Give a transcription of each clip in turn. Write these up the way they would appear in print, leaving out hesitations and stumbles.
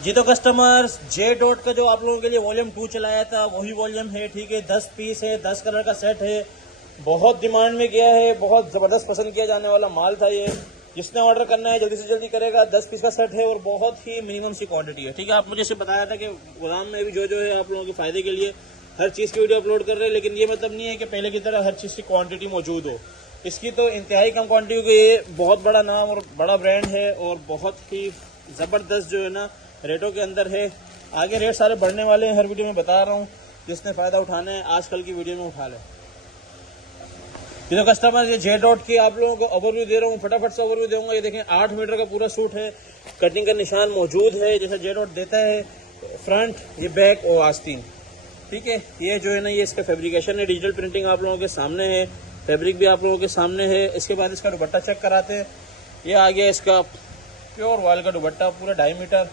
जी तो customers, J dot का जो आप लोगों के लिए वॉल्यूम 2 चलाया था वही वॉल्यूम है। ठीक है, 10 पीस है, 10 कलर का सेट है। बहुत डिमांड में गया है, बहुत ज़बरदस्त पसंद किया जाने वाला माल था ये। जिसने ऑर्डर करना है जल्दी से जल्दी करेगा। 10 पीस का सेट है और बहुत ही मिनिमम सी क्वांटिटी है। ठीक है, आप मुझे से बताया था कि गोदाम में भी जो है आप लोगों के फ़ायदे के लिए हर चीज़ की वीडियो अपलोड कर रहे हैं, लेकिन ये मतलब नहीं है कि पहले की तरह हर चीज़ की क्वांटिटी मौजूद हो। इसकी तो इंतहाई कम क्वांटिटी की। ये बहुत बड़ा नाम और बड़ा ब्रांड है और बहुत ही ज़बरदस्त जो है ना रेटों के अंदर है। आगे रेट सारे बढ़ने वाले हैं, हर वीडियो में बता रहा हूँ। जिसने फ़ायदा उठाना है आजकल की वीडियो में उठा लें। ये तो कस्टमर, ये जे डॉट की आप लोगों को ओवरव्यू दे रहा हूँ, फटाफट से ओवरव्यू दूंगा। ये देखें 8 मीटर का पूरा सूट है, कटिंग का निशान मौजूद है जैसा जे डॉट देता है। फ्रंट, ये बैक और आस्तीन। ठीक है, ये जो है ना ये इसका फैब्रिकेशन है, डिजिटल प्रिंटिंग आप लोगों के सामने है, फैब्रिक भी आप लोगों के सामने है। इसके बाद इसका दुपट्टा चेक कराते हैं। ये आ गया इसका प्योर वॉयल का दुपट्टा, पूरा 2.5 मीटर,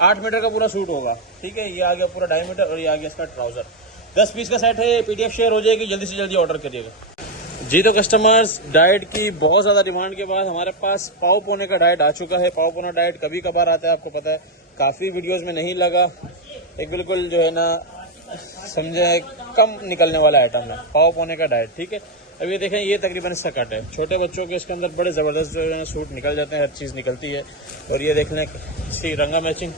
8 मीटर का पूरा सूट होगा। ठीक है, ये आ गया पूरा 2.5 मीटर और ये आ गया इसका ट्राउजर। 10 पीस का सेट है, PDF शेयर हो जाएगी, जल्दी से जल्दी ऑर्डर करिएगा। जी तो कस्टमर्स, डाइट की बहुत ज़्यादा डिमांड के बाद हमारे पास पाव पोने का डाइट आ चुका है। पाव पोना डाइट कभी कभार आता है, आपको पता है, काफ़ी वीडियोस में नहीं लगा। एक बिल्कुल जो है ना समझे कम निकलने वाला आइटम है पाव पोने का डाइट। ठीक है, अब ये देखें, ये तकरीबन इसका कट है। छोटे बच्चों के इसके अंदर बड़े ज़बरदस्त जो है सूट निकल जाते हैं, हर चीज़ निकलती है। और ये देख लें, इसकी रंगा मैचिंग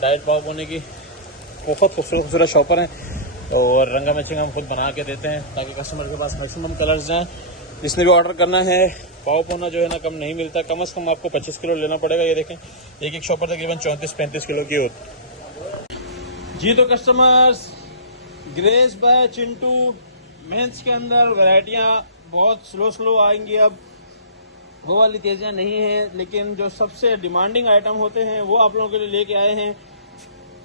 डाइट पाव पोने की बहुत खूबसूरत शॉपर हैं और रंगा मैचिंग हम खुद बना के देते हैं ताकि कस्टमर के पास मैक्सिमम कलर्स जाएँ। जिसने भी ऑर्डर करना है, पाव पोना जो है ना कम नहीं मिलता, कम से कम आपको 25 किलो लेना पड़ेगा। ये देखें, एक शॉपर तकरीबन 34-35 किलो की होती। जी तो customers, Grace by Chintu men's के अंदर वैरायटियाँ बहुत स्लो आएंगी। अब वो वाली तेजियाँ नहीं हैं, लेकिन जो सबसे डिमांडिंग आइटम होते हैं वो आप लोगों के लिए लेके आए हैं।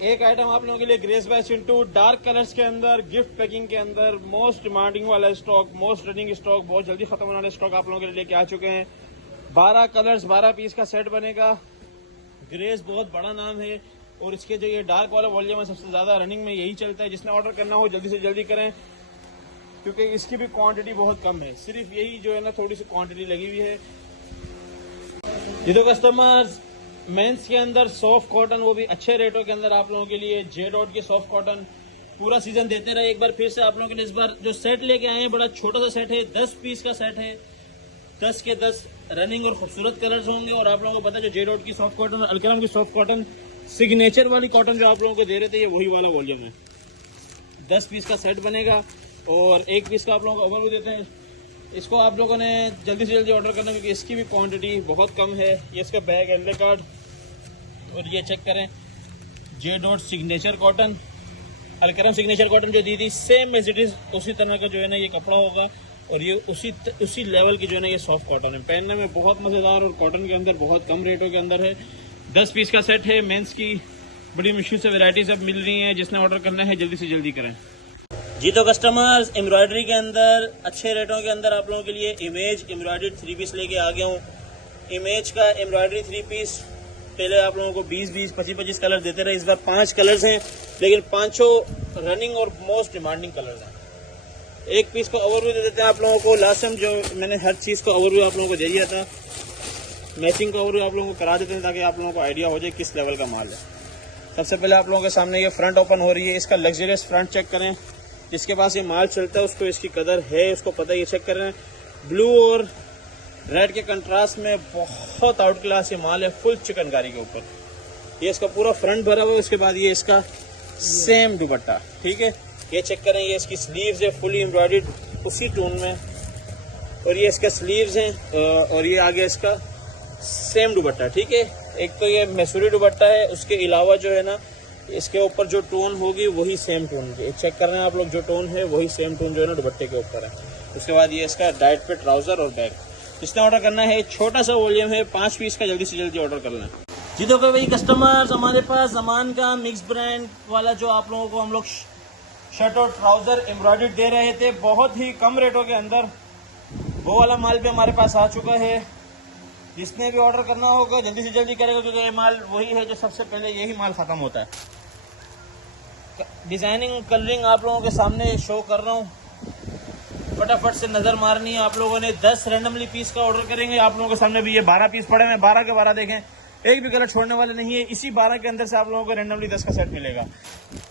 एक आइटम आप लोगों के लिए Grace by Chintu dark colours के अंदर, गिफ्ट पैकिंग के अंदर, मोस्ट डिमांडिंग वाला स्टॉक, मोस्ट रनिंग स्टॉक, बहुत जल्दी खत्म होने वाला स्टॉक आप लोगों के लिए लेके आ चुके हैं। 12 कलर्स, 12 पीस का सेट बनेगा। ग्रेस बहुत बड़ा नाम है और इसके जो ये डार्क वाला वॉल्यूम है सबसे ज़्यादा रनिंग में यही चलता है। जिसने ऑर्डर करना हो जल्दी से जल्दी करें, क्योंकि इसकी भी क्वांटिटी बहुत कम है। सिर्फ यही जो है ना थोड़ी सी क्वांटिटी लगी हुई है। ये तो कस्टमर्स, मेंस के अंदर सॉफ्ट कॉटन, वो भी अच्छे रेटों के अंदर आप लोगों के लिए जे डॉट के सॉफ्ट कॉटन पूरा सीजन देते रहे। एक बार फिर से आप लोगों के लिए इस बार जो सेट लेके आए हैं, बड़ा छोटा सा सेट है, 10 पीस का सेट है। 10 के 10 रनिंग और खूबसूरत कलर्स होंगे। और आप लोगों को पता है जो जे डॉट की सॉफ्ट कॉटन, अलकरम की सॉफ्ट कॉटन, सिग्नेचर वाली कॉटन जो आप लोगों को दे रहे थे, ये वही वाला वॉल्यूम है। 10 पीस का सेट बनेगा और 1 पीस का आप लोगों को ओवरव्यू देते हैं। इसको आप लोगों ने जल्दी से जल्दी ऑर्डर करना, क्योंकि इसकी भी क्वांटिटी बहुत कम है। ये इसका बैग, एल्डे कार्ड, और ये चेक करें, J dot signature cotton, Alkaram signature cotton जो दी थी सेम एज इट इज़ उसी तरह का जो है ना ये कपड़ा होगा। और ये उसी लेवल की जो है ना ये सॉफ्ट कॉटन है, पहनने में बहुत मज़ेदार और कॉटन के अंदर बहुत कम रेटों के अंदर है। 10 पीस का सेट है। मेंस की बड़ी मुश्किल से वैरायटीज अब मिल रही हैं। जिसने ऑर्डर करना है जल्दी से जल्दी करें। जी तो कस्टमर्स, एम्ब्रॉयडरी के अंदर अच्छे रेटों के अंदर आप लोगों के लिए इमेज एम्ब्रॉयडरी 3 पीस लेके आ गया हूँ। इमेज का एम्ब्रॉयडरी 3 पीस पहले आप लोगों को 20-20, 25-25 कलर देते रहे। इस बार 5 कलर्स हैं, लेकिन 5 रनिंग और मोस्ट डिमांडिंग कलर्स हैं। 1 पीस को ओवरव्यू दे देते हैं आप लोगों को। लास्ट टाइम जो मैंने हर चीज़ को ओवरव्यू आप लोगों को दे दिया था, मैचिंग का ओवरव्यू आप लोगों को करा देते हैं ताकि आप लोगों को आइडिया हो जाए किस लेवल का माल है। सबसे पहले आप लोगों के सामने ये फ्रंट ओपन हो रही है। इसका लग्जरियस फ्रंट चेक करें। जिसके पास ये माल चलता है उसको इसकी कदर है, उसको पता है। ये चेक करें, ब्लू और रेड के कंट्रास्ट में बहुत आउट क्लास ये माल है, फुल चिकनकारी के ऊपर। ये इसका पूरा फ्रंट भरा हुआ है। उसके बाद ये इसका सेम दुपट्टा। ठीक है, ये चेक करें, ये इसकी स्लीव्स है फुली एम्ब्रॉयडर्ड उसी टोन में, और ये इसका स्लीव्स हैं और ये आगे इसका सेम दुपट्टा। ठीक है, एक तो ये मैसूरी दुपट्टा है, उसके अलावा जो है ना इसके ऊपर जो टोन होगी वही सेम टोन की। चेक कर रहे हैं आप लोग, जो टोन है वही सेम टोन जो है ना दुपट्टे के ऊपर है। उसके बाद ये इसका डाइट पे ट्राउजर और बैग। जिसने ऑर्डर करना है, छोटा सा वॉल्यूम है, 5 पीस का, जल्दी से जल्दी ऑर्डर कर लें। जी तो भाई कस्टमर्स, हमारे पास ज़मान का मिक्स ब्रांड वाला जो आप लोगों को हम लोग शर्ट और ट्राउजर एम्ब्रॉयडर्ड दे रहे थे बहुत ही कम रेटों के अंदर, वो वाला माल भी हमारे पास आ चुका है। जिसने भी ऑर्डर करना होगा जल्दी से जल्दी करेगा, क्योंकि ये माल वही है जो सबसे पहले यही माल ख़त्म होता है। डिज़ाइनिंग कलरिंग आप लोगों के सामने शो कर रहा हूँ, फटाफट से नज़र मारनी है आप लोगों ने। 10 रैंडमली पीस का ऑर्डर करेंगे। आप लोगों के सामने भी ये 12 पीस पड़े हैं, 12 के 12 देखें। एक भी कलर छोड़ने वाले नहीं है। इसी 12 के अंदर से आप लोगों को रैंडमली 10 का सेट मिलेगा।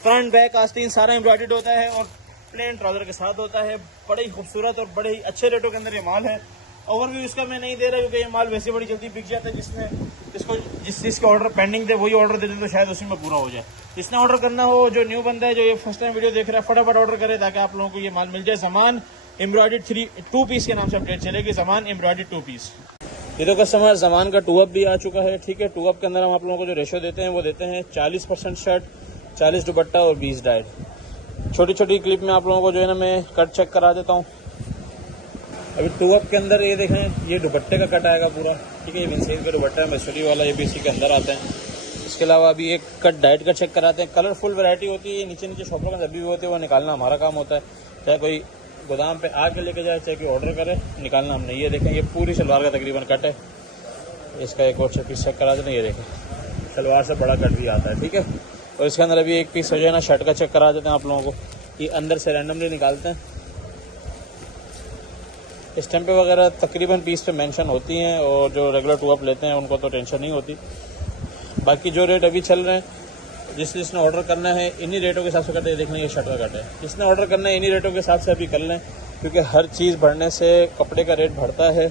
फ्रंट बैक आस्तीन सारा एम्ब्रॉयडर्ड होता है और प्लेन ट्राउजर के साथ होता है। बड़े ही खूबसूरत और बड़े ही अच्छे रेटों के अंदर ये माल है। ओवरव्यू इसका मैं नहीं दे रहा क्योंकि ये माल वैसे बड़ी जल्दी बिक जाता है। जिस चीज़ का ऑर्डर पेंडिंग थे वही ऑर्डर दे दे तो शायद उसी में पूरा हो जाए। जिसने ऑर्डर करना हो, जो न्यू बंदा है, जो ये फर्स्ट टाइम वीडियो देख रहा है, फटाफट ऑर्डर करे ताकि आप लोगों को ये माल मिल जाए। ज़मान एम्ब्रॉयडर्ड 2 पीस के नाम से अपडेट चलेगी। ज़मान एम्ब्रॉयडर्ड 2 पीस। ये तो कस्टमर ज़मान का 2 अप भी आ चुका है। ठीक है, 2 अप के अंदर हम आप लोगों को जो रेशो देते हैं वो देते हैं 40% शर्ट, 40 दुपट्टा और 20 डाइट। छोटी छोटी क्लिप में आप लोगों को जो है ना मैं कट चेक करा देता हूँ। अभी 2 अप के अंदर ये देखें, ये दुपट्टे का कट आएगा पूरा। ठीक है, ये विंसेज का दुपट्टा है, मैसूरी वाला, ये भी इसी के अंदर आते हैं। इसके अलावा अभी एक कट डाइट का चेक कराते हैं। कलरफुल वैरायटी होती है, नीचे नीचे शॉपों में अभी भी होते हैं, वो निकालना हमारा काम होता है। चाहे कोई गोदाम पे आके लेके जाए, चाहे कोई ऑर्डर करे, निकालना हम नहीं। ये देखें, ये पूरी सलवार का तकरीबन कट है। इसका एक और पीस चेक करा देते हैं। ये देखें, सलवार से बड़ा कट भी आता है। ठीक है, और इसके अंदर अभी एक पीस हो जाए ना शर्ट का चेक करा देते हैं आप लोगों को। ये अंदर से रैंडमली निकालते हैं। स्टैंपें वगैरह तकरीबन पीस पे मेंशन होती हैं और जो रेगुलर 2 अप लेते हैं उनको तो टेंशन नहीं होती। बाकी जो रेट अभी चल रहे हैं, जिसने ऑर्डर करना है इन्हीं रेटों के हिसाब से करते हैं। देखना, ये शर्ट का कट है। जिसने ऑर्डर करना है इन्हीं रेटों के हिसाब से अभी कर लें, क्योंकि हर चीज़ बढ़ने से कपड़े का रेट बढ़ता है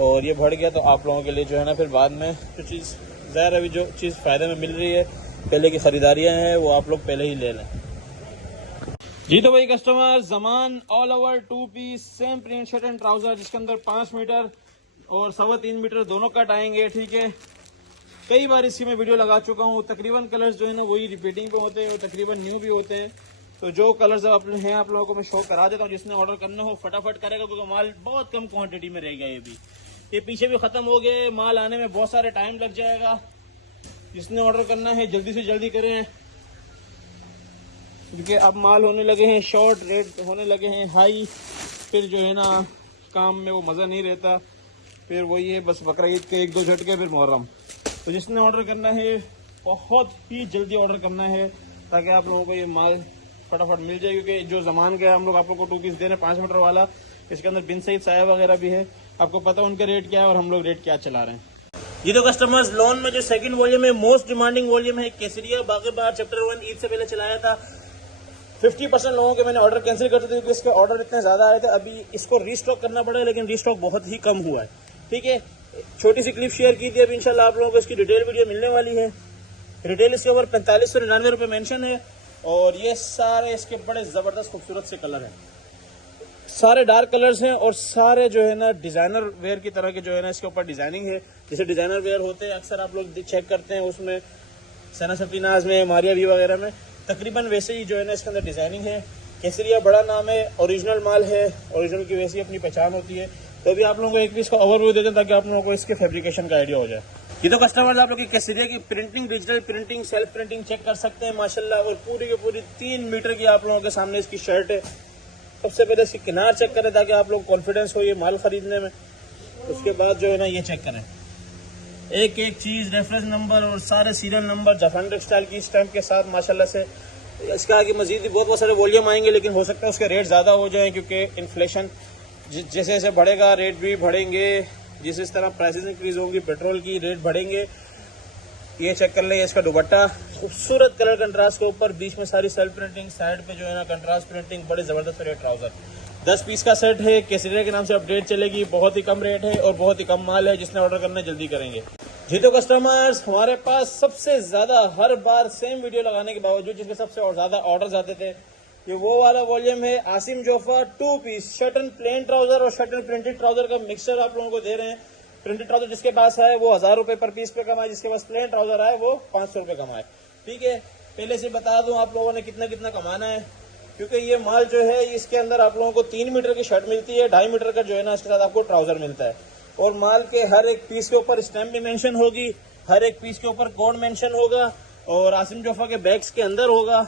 और ये बढ़ गया तो आप लोगों के लिए जो है ना फिर बाद में जो चीज़ ज़ाहिर अभी जो चीज़ फ़ायदे में मिल रही है, पहले की ख़रीदारियाँ हैं, वो आप लोग पहले ही ले लें। जी तो भाई customer, Zaman all over 2 piece same print shirt and trouser, जिसके अंदर 5 मीटर और 3.25 मीटर दोनों कट आएंगे। ठीक है, कई बार इसकी मैं वीडियो लगा चुका हूँ। तकरीबन कलर्स जो है ना वही रिपीटिंग पे होते हैं और तकरीबन न्यू भी होते हैं। तो जो कलर्स हैं आप लोगों को मैं शो करा देता हूँ। जिसने ऑर्डर करना हो फटाफट करेगा क्योंकि माल बहुत कम क्वांटिटी में रह गया। ये पीछे भी ख़त्म हो गए, माल आने में बहुत सारे टाइम लग जाएगा। जिसने ऑर्डर करना है जल्दी से जल्दी करें क्योंकि अब माल होने लगे हैं शॉर्ट, रेट होने लगे हैं हाई। फिर जो है ना काम में वो मज़ा नहीं रहता। फिर वही है बस बकरीद के 1-2 झटके, फिर मुहर्रम। तो जिसने ऑर्डर करना है बहुत ही जल्दी ऑर्डर करना है ताकि आप लोगों को ये माल फटाफट मिल जाए। क्योंकि जो ज़मान का हम लोग आप लोगों को 2 पीस दे रहे हैं 5 मीटर वाला, इसके अंदर बिन सईद साया वगैरह भी है। आपको पता है उनका रेट क्या है और हम लोग रेट क्या चला रहे हैं। ये तो कस्टमर्स लोन में जो सेकंड वॉल्यूम है, मोस्ट डिमांडिंग वॉल्यूम है, केसरिया बागे बाहर चैप्टर 1 ईद से पहले चलाया था। 50% लोगों के मैंने ऑर्डर कैंसिल कर दिए क्योंकि इसके ऑर्डर इतने ज़्यादा आए थे। अभी इसको रीस्टॉक करना पड़ेगा, लेकिन रीस्टॉक बहुत ही कम हुआ है। ठीक है, छोटी सी क्लिप शेयर की थी। अभी इंशाल्लाह आप लोगों को इसकी डिटेल वीडियो मिलने वाली है। रिटेल इसके ऊपर 4599 रुपये मेंशन है और ये सारे इसके बड़े ज़बरदस्त खूबसूरत से कलर हैं। सारे डार्क कलर्स हैं और सारे जो है ना डिज़ाइनर वेयर की तरह के जो है ना इसके ऊपर डिज़ाइनिंग है। जैसे डिज़ाइनर वेयर होते हैं अक्सर आप लोग चेक करते हैं, उसमें सना सफीनाज में, मारिया भी वगैरह में, तकरीबन वैसे ही जो है ना इसके अंदर डिज़ाइनिंग है। केसरिया बड़ा नाम है, ओरिजिनल माल है, ओरिजिनल की वैसी अपनी पहचान होती है। तो अभी आप लोगों को एक पीस का ओवरव्यू देते हैं ताकि आप लोगों को इसके फैब्रिकेशन का आइडिया हो जाए। ये तो कस्टमर्स आप लोग की केसरिया की प्रिंटिंग, digital printing, self printing check कर सकते हैं माशाल्लाह। और पूरी की पूरी 3 मीटर की आप लोगों के सामने इसकी शर्ट है। सबसे पहले इसकी किनार चेक करें ताकि आप लोग कॉन्फिडेंस हो ये माल खरीदने में। उसके बाद जो है ना ये चेक करें, एक एक चीज़, रेफरेंस नंबर और सारे सीरियल नंबर जापान टेक्सटाइल की स्टैंप के साथ माशाल्लाह से। इसका आगे मजीद भी बहुत सारे वॉल्यूम आएंगे, लेकिन हो सकता है उसके रेट ज़्यादा हो जाए क्योंकि इन्फ्लेशन जैसे जैसे बढ़ेगा रेट भी बढ़ेंगे। जिस तरह प्राइसेस इंक्रीज होंगी पेट्रोल की, रेट बढ़ेंगे। ये चेक कर लें, इसका दुपट्टा खूबसूरत कलर कंट्रास्ट के ऊपर, बीच में सारी सेल्फ प्रिंटिंग, साइड पे जो है ना कंट्रास्ट प्रिंटिंग, बड़े ज़बरदस्त रेट ट्राउजर। 10 पीस का सेट है, केसरिया के नाम से अपडेट चलेगी। बहुत ही कम रेट है और बहुत ही कम माल है। जिसने ऑर्डर करना है जल्दी करेंगे। जी तो कस्टमर्स, हमारे पास सबसे ज़्यादा हर बार सेम वीडियो लगाने के बावजूद जिसके सबसे और ज़्यादा ऑर्डर्स आते थे, ये वो वाला वॉल्यूम है। Asim Jofa 2 piece shirt and plain trouser और शर्ट एंड प्रिंटेड ट्राउजर का मिक्सचर आप लोगों को दे रहे हैं। प्रिंटेड ट्राउजर जिसके पास है वो 1000 रुपये पर पीस पे कमाए, जिसके पास प्लेन ट्राउजर आए वो 500 रुपये कमाए। ठीक है, पहले से बता दूं आप लोगों ने कितना कितना कमाना है, क्योंकि ये माल जो है इसके अंदर आप लोगों को 3 मीटर की शर्ट मिलती है, 2.5 मीटर का जो है ना इसके साथ आपको ट्राउजर मिलता है। और माल के हर एक पीस के ऊपर स्टैम्प भी मेंशन होगी, हर एक पीस के ऊपर कोड मेंशन होगा और आसिम जोफा के बैग्स के अंदर होगा।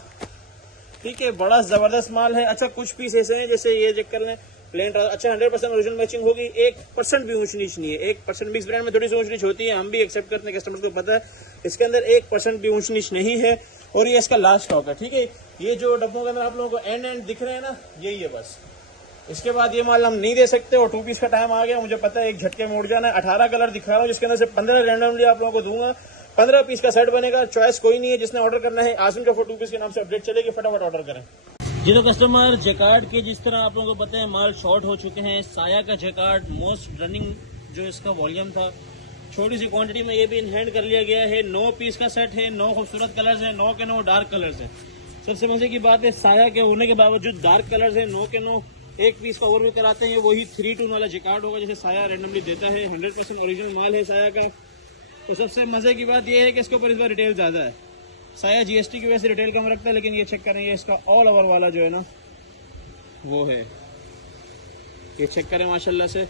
ठीक है, बड़ा ज़बरदस्त माल है। अच्छा, कुछ पीस ऐसे हैं जैसे ये चेक कर लें, प्लेन ट्राउजर। अच्छा, 100% ओरिजिनल मैचिंग होगी, 1% भी ऊंच नीच नहीं है। 1% मिक्स ब्रांड में थोड़ी सी ऊंच नीच होती है, हम भी एक्सेप्ट करते हैं, कस्टमर्स को पता है। इसके अंदर 1% भी ऊंच नीच नहीं है और ये इसका लास्ट स्टॉक है। ठीक है, ये जो डब्बों के अंदर आप लोगों को एंड दिख रहे हैं ना, यही है बस। इसके बाद ये माल हम नहीं दे सकते और 2 पीस का टाइम आ गया, मुझे पता है एक झटके में उड़ जाना है। 18 कलर दिखा रहा हूँ जिसके अंदर से 15 रैंडमली आप लोगों को दूंगा। 15 पीस का सेट बनेगा, चॉइस कोई नहीं है। जिसने ऑर्डर करना है आसिम जफर 2 पीस के नाम से अपडेट चलेगी, फटाफट ऑर्डर करें। जी तो कस्टमर, जैकार्ड के जिस तरह आप लोगों को पता है माल शॉर्ट हो चुके हैं। साया का जैकार्ड मोस्ट रनिंग जो इसका वॉल्यूम था, छोटी सी क्वांटिटी में ये भी इन हैंड कर लिया गया है। 9 पीस का सेट है, 9 खूबसूरत कलर्स हैं, 9 के 9 डार्क कलर्स हैं। सबसे मजे की बात है साया के होने के बावजूद डार्क कलर्स हैं, 9 के 9 एक पीस का ओवरव्यू कराते हैं। वही 3 टून वाला जैकार्ड होगा जैसे साया रैंडमली देता है। 100% ओरिजिनल माल है साया का। तो सबसे मजे की बात यह है कि इसके ऊपर इस बार रिटेल ज्यादा है। साया जीएसटी की वजह से रिटेल कम रखता है, लेकिन ये चेक करें, ये इसका ऑल ओवर वाला जो है ना वो है, ये चेक करें माशाल्लाह से।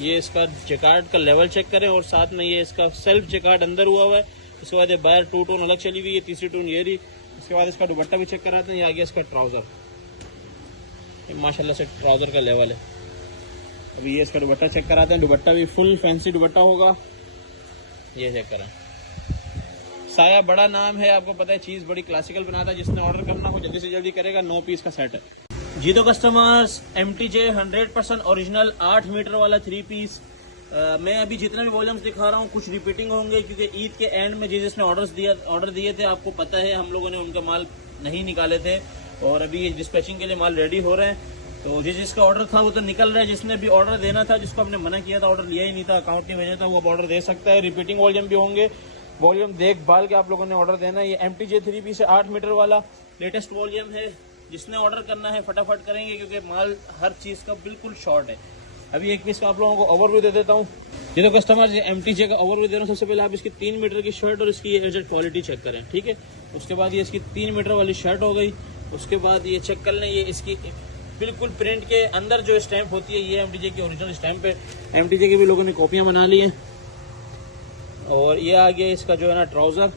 ये इसका जैकार्ड का लेवल चेक करें और साथ में ये इसका सेल्फ जैकार्ड अंदर हुआ हुआ है। उसके बाद ये बाहर 2 टोन अलग चली हुई है, तीसरी टोन ये रही। उसके बाद इसका दुपट्टा भी चेक कराते हैं। ये आ गया इसका ट्राउजर, माशाल्लाह से ट्राउजर का लेवल है। अभी ये इसका दुपट्टा चेक कराते हैं। दुपट्टा भी फुल फैंसी दुपट्टा होगा, ये चेक करें। साया बड़ा नाम है, आपको पता है, चीज़ बड़ी क्लासिकल बनाता है। जिसने ऑर्डर करना हो जल्दी से जल्दी करेगा। 9 पीस का सेट है। जी तो कस्टमर्स, MTJ 100% ओरिजिनल 8 मीटर वाला 3 पीस। मैं अभी जितने भी वॉल्यूम्स दिखा रहा हूँ कुछ रिपीटिंग होंगे, क्योंकि ईद के एंड में जिसने ऑर्डर दिए थे, आपको पता है हम लोगों ने उनका माल नहीं निकाले थे और अभी ये डिस्पैचिंग के लिए माल रेडी हो रहे हैं। तो जिसका ऑर्डर था वो तो निकल रहा है। जिसने भी ऑर्डर देना था, जिसको हमने मना किया था, ऑर्डर लिया ही नहीं था, अकाउंट नहीं भेजा था, वो अब ऑर्डर दे सकता है। रिपीटिंग वॉल्यूम भी होंगे, वॉल्यूम देख भाल के आप लोगों ने ऑर्डर देना है। ये MTJ 3 पीस है, 8 मीटर वाला लेटेस्ट वॉल्यूम है। जिसने ऑर्डर करना है फटाफट करेंगे, क्योंकि माल हर चीज़ का बिल्कुल शॉर्ट है। अभी एक पीस का आप लोगों को ओवरव्यू दे देता हूँ। ये तो कस्टमर ये MTJ का ओवरव्यू दे रहा हूँ। सबसे पहले आप इसकी 3 मीटर की शर्ट और इसकी एजेड क्वालिटी चेक करें, ठीक है। उसके बाद ये इसकी 3 मीटर वाली शर्ट हो गई। उसके बाद ये चेक कर लें, ये इसकी बिल्कुल प्रिंट के अंदर जो स्टैंप होती है, ये MTJ की ओरिजिनल स्टैंप है। MTJ के भी लोगों ने कॉपियाँ बना ली हैं। और ये आ गया इसका जो है ना ट्राउजर,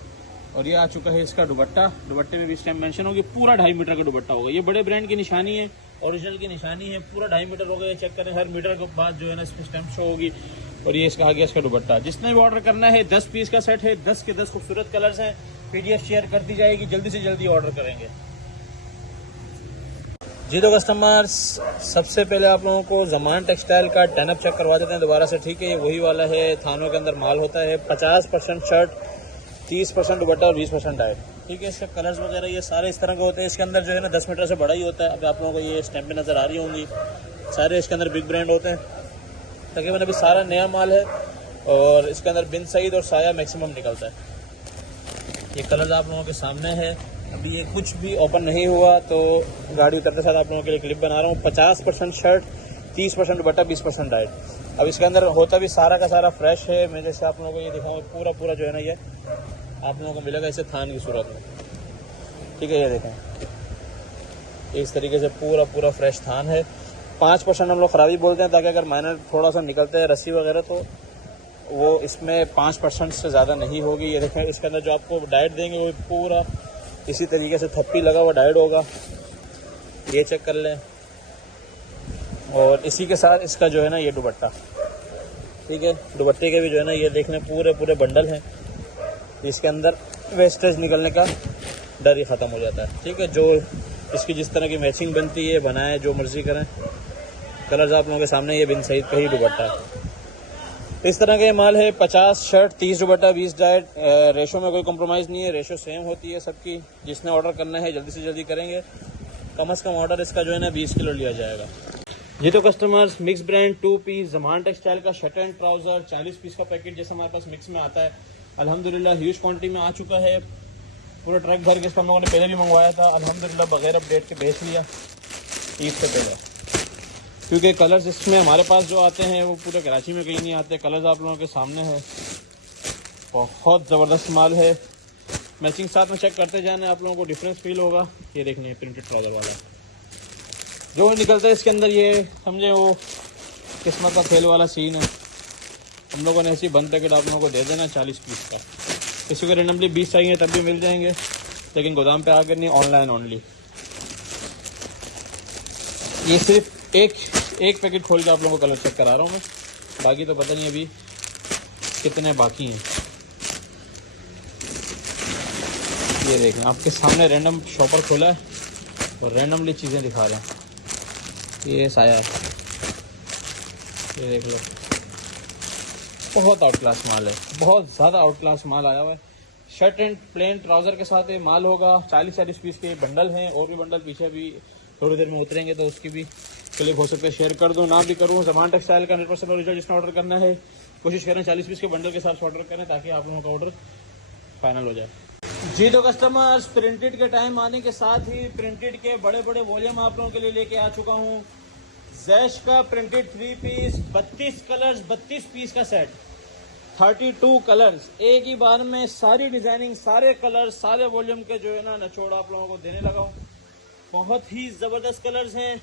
और ये आ चुका है इसका दुपट्टा। दुपट्टे में भी स्टैम्प मेंशन होगी। पूरा 2.5 मीटर का दुपट्टा होगा। ये बड़े ब्रांड की निशानी है, ओरिजिनल की निशानी है। पूरा 2.5 मीटर होगा। ये चेक करें, हर मीटर के बाद जो है ना इसमें स्टैम्प शो होगी। और ये इसका आ गया इसका दुपट्टा। जिसने भी ऑर्डर करना है, 10 पीस का सेट है, 10 के 10 खूबसूरत कलर्स हैं। PDF शेयर कर दी जाएगी, जल्दी से जल्दी ऑर्डर करेंगे। जी तो कस्टमर्स, सबसे पहले आप लोगों को ज़मान टेक्सटाइल का 10 अप चेक करवा देते हैं दोबारा से, ठीक है। ये वही वाला है, थानों के अंदर माल होता है। 50% शर्ट, 30% दुपट्टा और 20% डाइट, ठीक है। इसके कलर्स वगैरह ये सारे इस तरह के होते हैं। इसके अंदर जो है ना 10 मीटर से बड़ा ही होता है। अभी आप लोगों को ये स्टैम्पें नज़र आ रही होंगी, सारे इसके अंदर बिग ब्रांड होते हैं। तकरीबन अभी सारा नया माल है और इसके अंदर बिन सईद और साया मैक्सिमम निकलता है। ये कलर्स आप लोगों के सामने है। अभी ये कुछ भी ओपन नहीं हुआ, तो गाड़ी उतरते साथ आप लोगों के लिए क्लिप बना रहा हूँ। 50% शर्ट, 30% दुपट्टा, 20% डाइट। अब इसके अंदर होता भी सारा का सारा फ्रेश है। मैं जैसे आप लोगों को ये दिखाऊँ, पूरा जो है ना ये आप लोगों को मिलेगा इसे थान की सूरत में, ठीक है। ये देखें, इस तरीके से पूरा फ्रेश थान है। 5% हम लोग खराबी बोलते हैं, ताकि अगर माइनर थोड़ा सा निकलता है रस्सी वगैरह, तो वो इसमें 5% से ज़्यादा नहीं होगी। ये देखें, इसके अंदर जो आपको डाइट देंगे वो पूरा इसी तरीके से थप्पी लगा हुआ डाइट होगा। ये चेक कर लें। और इसी के साथ इसका जो है ना ये दुपट्टा, ठीक है। दुपट्टे के भी जो है ना ये देखने पूरे बंडल हैं। इसके अंदर वेस्टेज निकलने का डर ही ख़त्म हो जाता है, ठीक है। जो इसकी जिस तरह की मैचिंग बनती है बनाए, जो मर्ज़ी करें। कलर्स आप लोगों के सामने, ये बिन सईद का ही दुपट्टा है। इस तरह का ये माल है। 50 शर्ट, 30 दुपट्टा, 20 डाइट। रेशो में कोई कॉम्प्रोमाइज़ नहीं है, रेशो सेम होती है सबकी। जिसने ऑर्डर करना है जल्दी से जल्दी करेंगे। कम से कम ऑर्डर इसका जो है ना 20 किलो लिया जाएगा। ये तो कस्टमर्स, मिक्स ब्रांड 2 पीस ज़मान टेक्सटाइल का शर्ट एंड ट्राउज़र 40 पीस का पैकेट जैसे हमारे पास मिक्स में आता है, अल्हम्दुलिल्लाह ह्यूज क्वांटिटी में आ चुका है। पूरा ट्रक भर के इसका हम लोगों ने पहले भी मंगवाया था, अल्हम्दुलिल्लाह बगैर अपडेट के बेच लिया ईद से पहले। क्योंकि कलर्स इसमें हमारे पास जो आते हैं वो पूरे कराची में कहीं नहीं आते। कलर्स आप लोगों के सामने है, बहुत ज़बरदस्त माल है। मैचिंग साथ में चेक करते जाने, आप लोगों को डिफरेंस फील होगा। ये देखने प्रिंटेड ट्राउज़र वाला जो निकलता है इसके अंदर, ये समझे वो किस्मत का खेल वाला सीन है। हम लोगों ने ऐसी बंद पैकेट आप लोगों को दे देना 40 पीस का। किसी को रेंडमली 20 चाहिए तब भी मिल जाएंगे, लेकिन गोदाम पे आकर नहीं, ऑनलाइन ओनली। ये सिर्फ एक पैकेट खोल के आप लोगों को कलर चेक करा रहा हूँ मैं, बाकी तो पता नहीं अभी कितने बाकी हैं। ये देखें, आपके सामने रैंडम शॉपर खोला है और रैंडमली चीज़ें दिखा रहे हैं। ये साया है, ये देख लो, बहुत आउट क्लास माल है, बहुत ज़्यादा आउट क्लास माल आया हुआ है। शर्ट एंड प्लेन ट्राउज़र के साथ ये माल होगा। 40-40 पीस के बंडल हैं, और भी बंडल पीछे भी थोड़ी देर में उतरेंगे तो उसकी भी क्लिप हो सकता है शेयर कर दूँ, ना भी करूँ। ज़मान टेक्सटाइल का 100% ओरिजिनल, जिसने ऑर्डर करना है कोशिश करें 40 पीस के बंडल के हिसाब से ऑर्डर करें ताकि आप लोगों का ऑर्डर फाइनल हो जाए। जी तो कस्टमर्स, प्रिंटेड के टाइम आने के साथ ही प्रिंटेड के बड़े बड़े वॉल्यूम आप लोगों के लिए लेके आ चुका हूँ। जैश का प्रिंटेड 3 पीस 32 कलर्स 32 पीस का सेट, 32 कलर्स, एक ही बार में सारी डिजाइनिंग, सारे कलर, सारे वॉल्यूम के जो है ना निचोड़ आप लोगों को देने लगा हूँ। बहुत ही जबरदस्त कलर्स हैं।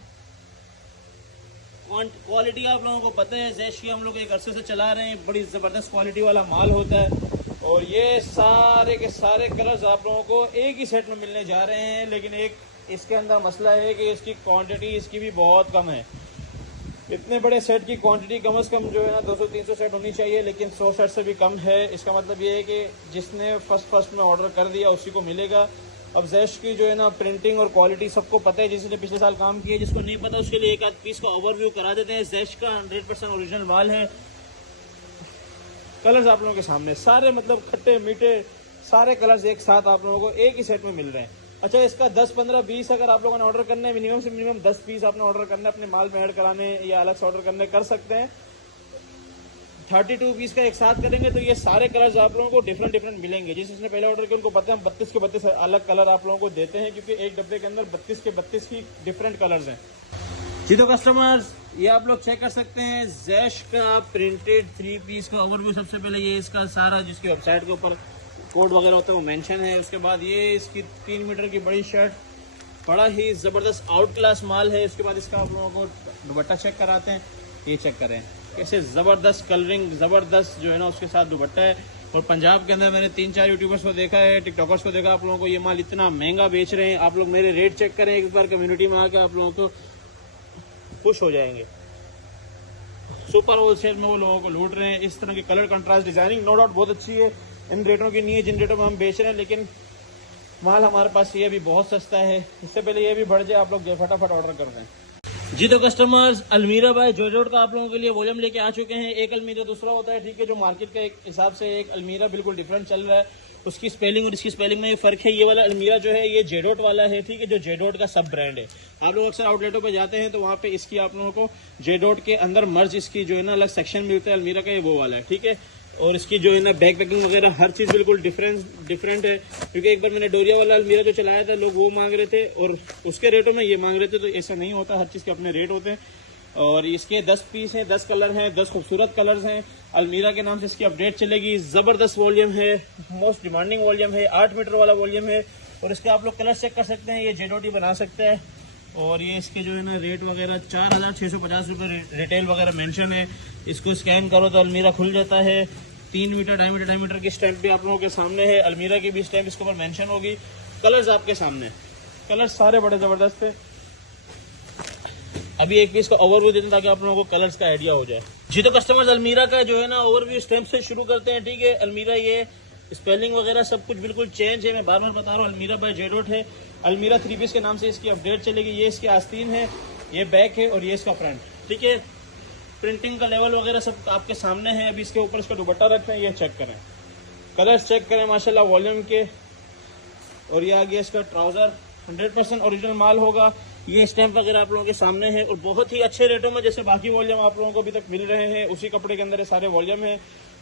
क्वालिटी आप लोगों को पता है, जैश की हम लोग एक अरसे से चला रहे हैं, बड़ी ज़बरदस्त क्वालिटी वाला माल होता है। और ये सारे के सारे कलर्स आप लोगों को एक ही सेट में मिलने जा रहे हैं, लेकिन एक इसके अंदर मसला है कि इसकी क्वांटिटी इसकी भी बहुत कम है। इतने बड़े सेट की क्वांटिटी कम से कम जो है ना 200-300 सेट होनी चाहिए, लेकिन 100 सेट से भी कम है। इसका मतलब ये है कि जिसने फर्स्ट में ऑर्डर कर दिया उसी को मिलेगा। अब जैश की जो है ना प्रिंटिंग और क्वालिटी सबको पता है, जिसने पिछले साल काम किया, जिसको नहीं पता उसके लिए एक आध पीस का ओवरव्यू करा देते हैं। जैश का 100% ओरिजिनल माल है। कलर्स आप लोगों के सामने सारे, मतलब खट्टे मीठे सारे कलर्स एक साथ आप लोगों को एक ही सेट में मिल रहे हैं। अच्छा, इसका 10, 15, 20 अगर आप लोगों ने ऑर्डर करना है, मिनिमम से मिनिमम 10 पीस आपने ऑर्डर करना है, अपने माल में ऐड कराने या अलग से ऑर्डर करने कर सकते हैं। 32 पीस का एक साथ करेंगे तो ये सारे कलर्स आप लोगों को डिफरेंट मिलेंगे। जिसने पहले ऑर्डर किया उनको पता है हम 32 के 32 अलग कलर आप लोगों को देते हैं, क्योंकि एक डब्बे के अंदर 32 के 32 की डिफरेंट कलर्स हैं। जी तो कस्टमर्स, ये आप लोग चेक कर सकते हैं जैश का प्रिंटेड 3 पीस का ओवरव्यू। सबसे पहले ये इसका सारा जिसकी वेबसाइट के ऊपर कोड वगैरह होता है वो मेंशन है। उसके बाद ये इसकी 3 मीटर की बड़ी शर्ट, बड़ा ही ज़बरदस्त आउट क्लास माल है। उसके बाद इसका आप लोगों को दुपट्टा चेक कराते हैं, ये चेक करें कैसे ज़बरदस्त कलरिंग, ज़बरदस्त जो है ना उसके साथ दुपट्टा है। और पंजाब के अंदर मैंने 3-4 यूट्यूबर्स को देखा है, टिकटॉकर्स को देखा, आप लोगों को ये माल इतना महंगा बेच रहे हैं। आप लोग मेरे रेट चेक करें एक बार, कम्युनिटी में आकर आप लोगों को खुश हो जाएंगे। सुपर होलसेल में वो लोगों को लूट रहे हैं। इस तरह की colour contrast designing no doubt बहुत अच्छी है, इन रेटों की नहीं है जिन रेटों में हम बेच रहे हैं, लेकिन माल हमारे पास ये भी बहुत सस्ता है। इससे पहले ये भी बढ़ जाए, आप लोग फटाफट ऑर्डर कर दें। जी तो कस्टमर्स, अलमीरा बाय जॉर्जेट का आप लोगों के लिए वॉल्यूम लेके आ चुके हैं। एक अलमीरा दूसरा होता है, ठीक है, जो मार्केट के हिसाब से एक अलमीरा बिल्कुल डिफरेंट चल रहा है। उसकी स्पेलिंग और इसकी स्पेलिंग में फर्क है। ये वाला अलमीरा जो है ये जेडोट वाला है, ठीक है, जो जेडोट का सब ब्रांड है। आप लोग अक्सर आउटलेटों पे जाते हैं तो वहाँ पे इसकी आप लोगों को जेडोट के अंदर मर्ज इसकी जो है ना अलग सेक्शन मिलता है अलमीरा का, ये वो वाला है, ठीक है। और इसकी जो है ना बैक पैकिंग वगैरह हर चीज़ बिल्कुल डिफरेंट है। क्योंकि एक बार मैंने डोरिया वाला अलमीरा जो चलाया था, लोग वो मांग रहे थे और उसके रेटों में ये मांग रहे थे, तो ऐसा नहीं होता, हर चीज़ के अपने रेट होते हैं। और इसके 10 पीस हैं, 10 कलर हैं, 10 खूबसूरत कलर्स हैं। अलमीरा के नाम से इसकी अपडेट चलेगी। ज़बरदस्त वॉल्यूम है, मोस्ट डिमांडिंग वॉल्यूम है, 8 मीटर वाला वॉल्यूम है। और इसके आप लोग कलर चेक कर सकते हैं, ये जेडोटी बना सकते हैं। और ये इसके जो है ना रेट वगैरह 4650 रुपये रिटेल वगैरह मेंशन है। इसको स्कैन करो तो अलमीरा खुल जाता है। 3 मीटर 2.5 मीटर की स्टैंप भी आप लोगों के सामने है। अलमीरा की भी स्टैंप इसके ऊपर मेंशन होगी। कलर्स आपके सामने, कलर्स सारे बड़े ज़बरदस्त है। अभी एक पीस का ओवरव्यू देते हैं ताकि आप लोगों को कलर्स का आइडिया हो जाए। जी तो कस्टमर्स, अलमीरा का जो है ना ओवरव्यू स्टैंप से शुरू करते हैं, ठीक है। अलमीरा ये स्पेलिंग वगैरह सब कुछ बिल्कुल चेंज है, मैं बार बार बता रहा हूँ, अलमीरा बाय जेडोट है। अलमीरा 3 पीस के नाम से इसकी अपडेट चलेगी। ये इसके आस्तीन है, ये बैक है और ये इसका फ्रंट, ठीक है। प्रिंटिंग का लेवल वगैरह सब आपके सामने है। अभी इसके ऊपर इसका दुपट्टा रखते हैं, ये चेक करें, कलर्स चेक करें माशाल्लाह वॉल्यूम के। और ये आ गया इसका ट्राउजर, 100% ओरिजिनल माल होगा। ये स्टैंप वगैरह आप लोगों के सामने है और बहुत ही अच्छे रेटों में, जैसे बाकी वॉल्यूम आप लोगों को अभी तक मिल रहे हैं उसी कपड़े के अंदर ये सारे वॉल्यूम है।